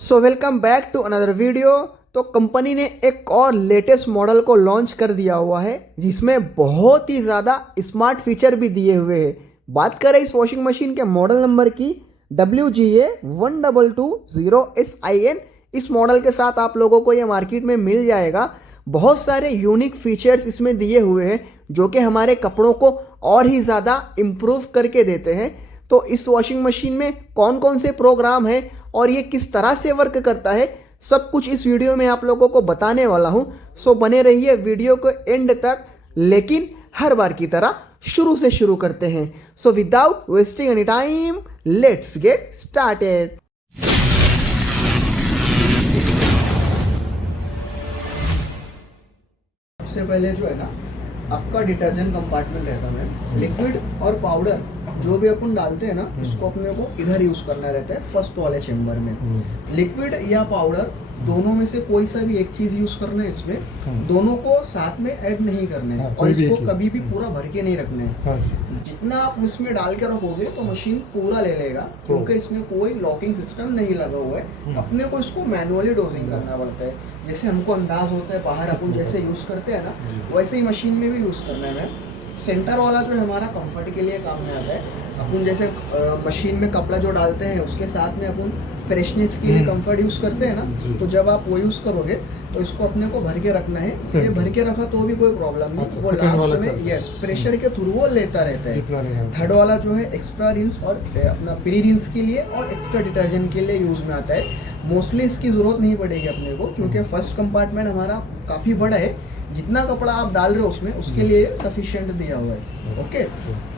So welcome back to another video. तो company ने एक और लेटेस्ट मॉडल को लॉन्च कर दिया हुआ है जिसमें बहुत ही ज़्यादा स्मार्ट फीचर भी दिए हुए हैं। बात करें इस वॉशिंग मशीन के मॉडल नंबर की WGA1220SIN। इस मॉडल के साथ आप लोगों को ये मार्केट में मिल जाएगा। बहुत सारे यूनिक फीचर्स इसमें दिए हुए हैं जो कि हमारे कपड़ों को और ही ज़्यादा इम्प्रूव करके देते हैं। तो इस वॉशिंग मशीन में कौन कौन से प्रोग्राम है और ये किस तरह से वर्क करता है, सब कुछ इस वीडियो में आप लोगों को बताने वाला हूं। सो बने रहिए वीडियो को एंड तक। लेकिन हर बार की तरह शुरू से शुरू करते हैं। So without wasting any time let's get started. सबसे पहले जो है ना, आपका डिटर्जेंट कंपार्टमेंट रहता है। लिक्विड और पाउडर जो भी अपन डालते हैं ना, उसको अपने को इधर यूज करना रहता है, फर्स्ट वाले चेम्बर में। लिक्विड या पाउडर दोनों में से कोई सा भी एक चीज यूज करना है इसमें। दोनों को साथ में ऐड नहीं करना है और इसको कभी भी पूरा भर के नहीं रखना है। जितना आप इसमें डाल के रखोगे तो मशीन पूरा ले लेगा, क्योंकि इसमें कोई लॉकिंग सिस्टम नहीं लगा हुआ है। अपने को इसको मैनुअली डोजिंग करना पड़ता है। जैसे हमको अंदाज होता है बाहर अपन जैसे यूज करते हैं ना, वैसे ही मशीन में भी यूज करना है। सेंटर वाला जो है हमारा कंफर्ट के लिए काम में आता है। अपन जैसे मशीन में कपड़ा जो डालते हैं उसके साथ में अपन फ्रेशनेस के लिए कंफर्ट यूज करते हैं ना, तो जब आप वो यूज करोगे तो इसको अपने को भर के रखना है। ये भर के रखा तो भी कोई प्रॉब्लम नहीं, वो लास्ट में यस प्रेशर के थ्रू वो लेता रहता है। थर्ड वाला जो है एक्स्ट्रा रिंस और अपना प्री रिंस के लिए और एक्स्ट्रा डिटर्जेंट के लिए यूज में आता है। मोस्टली इसकी जरूरत नहीं पड़ेगी अपने को, क्योंकि फर्स्ट कंपार्टमेंट हमारा काफी बड़ा है। जितना कपड़ा आप डाल रहे हो उसमें उसके लिए सफिशिएंट दिया हुआ है। ओके,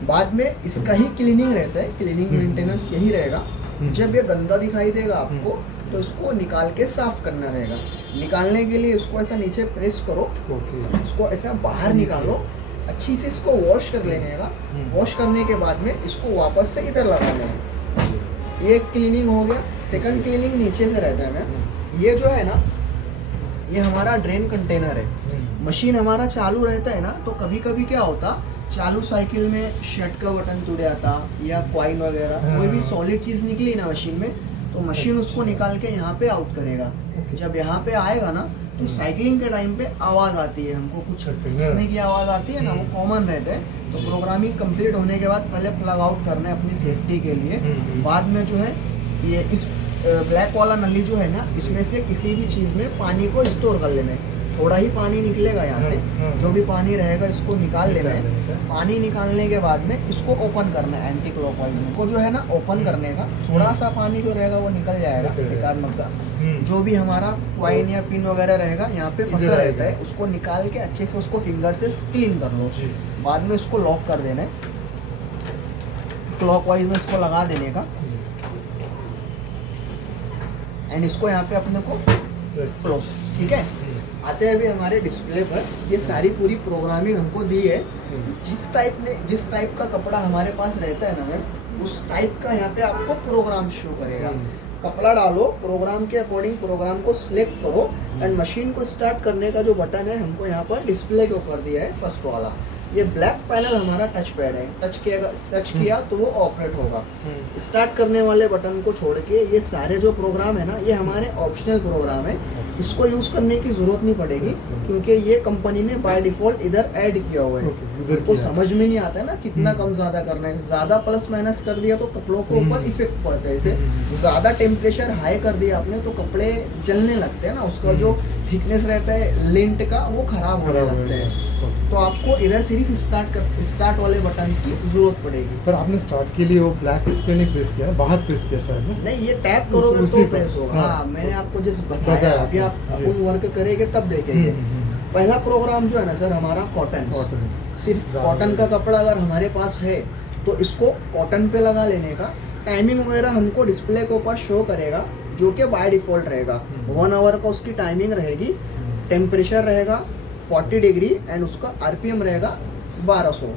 बाद में इसका ही क्लीनिंग रहता है। क्लीनिंग मेंटेनेंस यही रहेगा। जब ये गंदा दिखाई देगा आपको तो इसको निकाल के साफ करना रहेगा। निकालने के लिए इसको ऐसा नीचे प्रेस करो, इसको ऐसा बाहर निकालो, अच्छी से इसको वॉश कर लेने का। वॉश करने के बाद में इसको वापस से इधर लगाना है। ये क्लीनिंग हो गया। सेकंड क्लीनिंग नीचे से रहता है। ये जो है ना, ये हमारा ड्रेन कंटेनर है। मशीन हमारा चालू रहता है ना, तो कभी कभी क्या होता, चालू साइकिल में शर्ट का बटन टूट जाता या कॉइन वगैरह कोई भी सॉलिड चीज निकली ना मशीन में, तो मशीन उसको निकाल के यहाँ पे आउट करेगा। जब यहाँ पे आएगा ना, तो साइकिलिंग के टाइम पे आवाज आती है, हमको कुछ फंसने की आवाज आती है ना, वो कॉमन रहता है। तो प्रोग्रामिंग कंप्लीट होने के बाद पहले प्लग आउट करना है अपनी सेफ्टी के लिए। बाद में जो है ये इस ब्लैक वाला नली जो है ना, इसमें से किसी भी चीज में पानी को स्टोर कर लेना है। थोड़ा ही पानी निकलेगा यहाँ से, जो भी पानी रहेगा इसको निकाल लेना है। पानी निकालने के बाद में इसको ओपन करना है एंटी क्लॉकवाइज को जो है ना, ओपन करने का थोड़ा सा पानी जो रहेगा वो निकल जाएगा। एकाध मग्गा जो भी हमारा क्वाइन या पिन वगैरह रहेगा यहाँ पे फंसा रहता है, उसको निकाल के अच्छे से उसको फिंगर से क्लीन कर लो। बाद में इसको लॉक कर देना है, क्लॉकवाइज में इसको लगा देने का। एंड इसको यहाँ पे अपने को क्लोज, ठीक है। आते हैं अभी हमारे डिस्प्ले पर। ये सारी पूरी प्रोग्रामिंग हमको दी है। जिस टाइप का कपड़ा हमारे पास रहता है ना, उस टाइप का यहाँ पे आपको प्रोग्राम शो करेगा। कपड़ा डालो, प्रोग्राम के अकॉर्डिंग प्रोग्राम को सिलेक्ट करो एंड मशीन को स्टार्ट करने का जो बटन है हमको यहाँ पर डिस्प्ले के ऊपर दिया है, फर्स्ट वाला। ये ब्लैक पैनल हमारा टच पैड है। टच किया तो वो ऑपरेट होगा। स्टार्ट करने वाले बटन को छोड़ के ये सारे जो प्रोग्राम है ना, ये हमारे ऑप्शनल प्रोग्राम है। इसको यूज करने की जरूरत नहीं पड़ेगी, क्योंकि ये कंपनी ने बाय डिफॉल्ट इधर ऐड किया हुआ है। उनको समझ में नहीं आता है ना कितना कम ज्यादा करना है। ज्यादा प्लस माइनस कर दिया तो कपड़ों के ऊपर इफेक्ट पड़ता है। जैसे ज्यादा टेम्परेचर हाई कर दिया आपने तो कपड़े जलने लगते हैं ना, उसका जो थिकनेस रहता है लिंट का वो खराब होने लगता है। तो आपको इधर सिर्फ स्टार्ट वाले बटन की जरूरत पड़ेगी। पर आपने स्टार्ट के लिए वो ब्लैक इस पे नहीं प्रेस किया, बाहर प्रेस किया शायद ना? नहीं, ये टैप करोगे तो प्रेस होगा। हाँ, मैंने आपको जैसे बताया, अभी आप अपन वर्क करेंगे तब देखेंगे। पहला प्रोग्राम जो है ना सर हमारा कॉटन। सिर्फ कॉटन का कपड़ा अगर हमारे पास है तो इसको कॉटन पे लगा लेने का। टाइमिंग वगैरह हमको डिस्प्ले के ऊपर शो करेगा, जो कि बाय डिफॉल्ट रहेगा। 1 आवर का उसकी टाइमिंग रहेगी। टेम्परेचर रहेगा 40 डिग्री एंड उसका आरपीएम रहेगा 1200।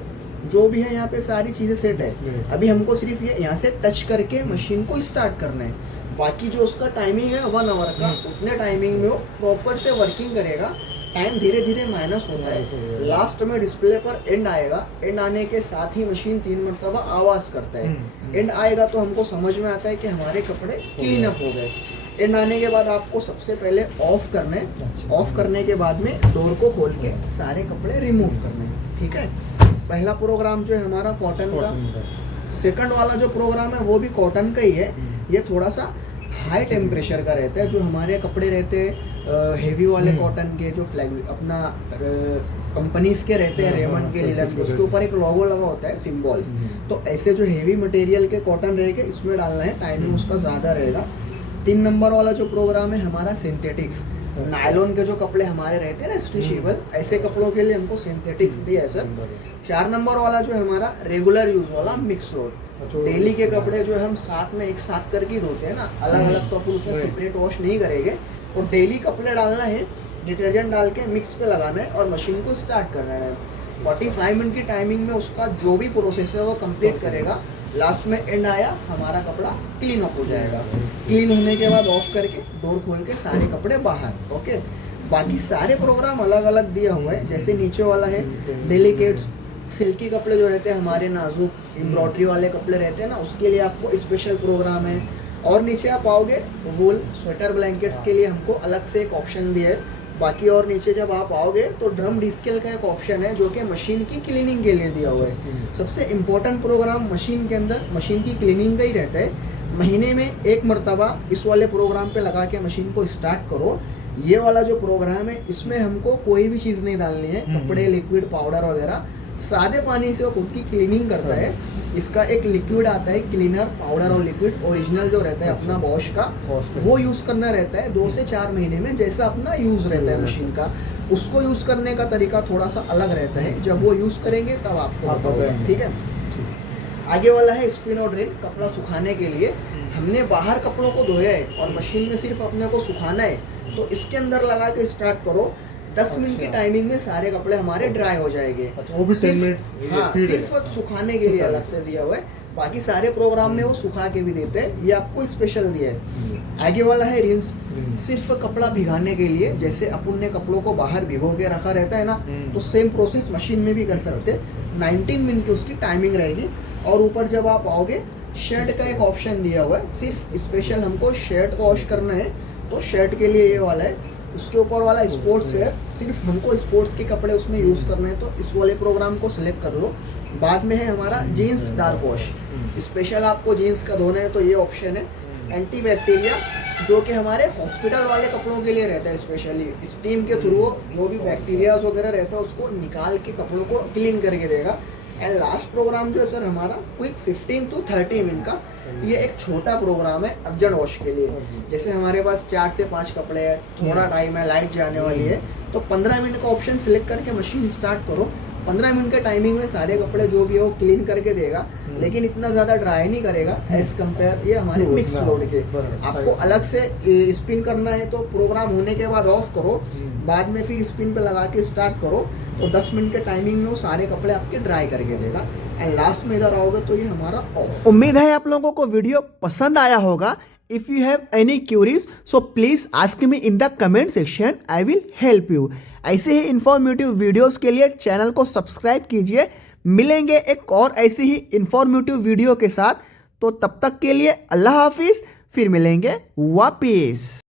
जो भी है यहाँ पे सारी चीज़ें सेट है। अभी हमको सिर्फ ये यहाँ से टच करके मशीन को स्टार्ट करना है। बाकी जो उसका टाइमिंग है 1 आवर का, उतने टाइमिंग में वो प्रॉपर से वर्किंग करेगा। टाइम धीरे धीरे माइनस होता है। लास्ट में डिस्प्ले पर एंड आएगा। एंड आने के साथ ही मशीन 3 मरतबा आवाज़ करता है। एंड आएगा तो हमको समझ में आता है कि हमारे कपड़े क्लीन अप हो गए। एंड आने के बाद आपको सबसे पहले ऑफ करना है। अच्छा। ऑफ करने के बाद में डोर को खोल के सारे कपड़े रिमूव करने हैं, ठीक है। पहला प्रोग्राम जो है हमारा कॉटन का, सेकंड वाला जो प्रोग्राम है वो भी कॉटन का ही है। ये थोड़ा सा हाई टेम्परेचर का रहता है। जो हमारे कपड़े रहते हैं हेवी वाले कॉटन के, जो फ्लैग अपना कंपनीज के रहते हैं, रेमंड के, लिलन के, उसके ऊपर एक लोगो लगा होता है, सिम्बॉल्स। तो ऐसे जो हेवी मटेरियल के कॉटन रहेंगे इसमें डालना है, टाइमिंग उसका ज़्यादा रहेगा। 3 नंबर वाला जो प्रोग्राम है हमारा सिंथेटिक्स, नायलॉन के जो कपड़े हमारे रहते हैं ना स्ट्रेचेबल, ऐसे कपड़ों के लिए हमको सिंथेटिक्स दिया है सर। 4 नंबर वाला जो है हमारा रेगुलर यूज वाला मिक्स रोड। डेली के कपड़े जो हम साथ में एक साथ करके ही धोते हैं ना, अलग अलग तो अपन उसमें सेपरेट वॉश नहीं करेंगे। और डेली कपड़े डालना है, डिटर्जेंट डाल के मिक्स पे लगाना है और मशीन को स्टार्ट करना है। 45 मिनट की टाइमिंग में उसका जो भी प्रोसेस है वो कंप्लीट करेगा। लास्ट में एंड आया, हमारा कपड़ा क्लीन अप हो जाएगा। क्लीन होने के बाद ऑफ करके डोर खोल के सारे कपड़े बाहर, ओके। बाकी सारे प्रोग्राम अलग अलग दिया हुआ है। जैसे नीचे वाला है डेलिकेट्स, सिल्की कपड़े जो रहते हैं हमारे, नाजुक एम्ब्रॉयडरी वाले कपड़े रहते हैं ना, उसके लिए आपको स्पेशल प्रोग्राम है। और नीचे आप आओगे वूल स्वेटर ब्लैंकेट्स के लिए हमको अलग से एक ऑप्शन दिया है। बाकी और नीचे जब आप आओगे तो ड्रम डिस्केल का एक ऑप्शन है जो कि मशीन की क्लीनिंग के लिए दिया हुआ है। सबसे इम्पोर्टेंट प्रोग्राम मशीन के अंदर मशीन की क्लीनिंग का ही रहता है। महीने में 1 मरतबा इस वाले प्रोग्राम पे लगा के मशीन को स्टार्ट करो। ये वाला जो प्रोग्राम है इसमें हमको कोई भी चीज़ नहीं डालनी है, कपड़े, लिक्विड, पाउडर वगैरह, सादे पानी से वो खुद की क्लीनिंग करता है। इसका एक लिक्विड आता है क्लीनर, पाउडर और लिक्विड ओरिजिनल जो रहता है अपना बॉश का, वो यूज़ करना रहता है 2 से 4 महीने में, जैसा अपना यूज़ रहता है मशीन का। उसको यूज़ करने का तरीका थोड़ा सा अलग रहता है, जब वो यूज़ करेंगे तब आपको बताऊंगा, ठीक है। आगे वाला है स्पिन और ड्रेन, कपड़ा सुखाने के लिए। हमने बाहर कपड़ों को धोया है और मशीन में सिर्फ अपने को सुखाना है, तो इसके अंदर लगा के स्टार्ट करो। 10 मिनट की टाइमिंग में सारे कपड़े हमारे ड्राई हो जाएंगे। अच्छा, वो भी 10 मिनट्स? हाँ, सिर्फ सुखाने के लिए अलग से दिया हुआ है। बाकी सारे प्रोग्राम में वो सुखा के भी देते हैं, ये आपको स्पेशल दिया है। आगे वाला है रिंस, सिर्फ कपड़ा भिगाने के लिए। जैसे अपन ने कपड़ों को बाहर भिगो के रखा रहता है ना, तो सेम प्रोसेस मशीन में भी कर सकते हैं। 19 मिनट की उसकी टाइमिंग रहेगी। और ऊपर जब आप आओगे शर्ट का एक ऑप्शन दिया हुआ है, सिर्फ स्पेशल हमको शर्ट को वॉश करना है तो शर्ट के लिए ये वाला है। उसके ऊपर वाला स्पोर्ट्स वेयर, सिर्फ हमको स्पोर्ट्स के कपड़े उसमें यूज़ करने हैं, तो इस वाले प्रोग्राम को सिलेक्ट कर लो। बाद में है हमारा जीन्स डार्क वॉश, स्पेशल आपको जीन्स का धोना है तो ये ऑप्शन है। एंटी बैक्टीरिया, जो कि हमारे हॉस्पिटल वाले कपड़ों के लिए रहता है, स्पेशली स्टीम के थ्रू जो भी बैक्टीरियाज वगैरह रहता है उसको निकाल के कपड़ों को क्लीन करके देगा। एंड लास्ट प्रोग्राम जो है सर हमारा क्विक 15 to 30 मिनट का, ये एक छोटा प्रोग्राम है अर्जेंट वॉश के लिए। जैसे हमारे पास 4 से 5 कपड़े हैं, थोड़ा टाइम है, लाइट जाने वाली है, तो 15 मिनट का ऑप्शन सिलेक्ट करके मशीन स्टार्ट करो। 15 मिनट के टाइमिंग में सारे कपड़े जो भी है वो क्लीन करके देगा, लेकिन इतना ज़्यादा ड्राई नहीं करेगा एज कम्पेयर ये हमारे मिक्स लोड के। आपको अलग से स्पिन करना है तो प्रोग्राम होने के बाद ऑफ करो, बाद में फिर स्पिन पे लगा के स्टार्ट करो, तो 10 मिनट के टाइमिंग में वो सारे कपड़े आपके ड्राई करके देगा। एंड लास्ट में इधर आओगे तो ये हमारा ऑफ। उम्मीद है आप लोगों को वीडियो पसंद आया होगा। If you have any curies so please ask me in the comment section, I will help you. ऐसे ही इंफॉर्मेटिव वीडियोस के लिए चैनल को सब्सक्राइब कीजिए। मिलेंगे एक और ऐसी ही इंफॉर्मेटिव वीडियो के साथ, तो तब तक के लिए अल्लाह हाफिज़, फिर मिलेंगे वापिस।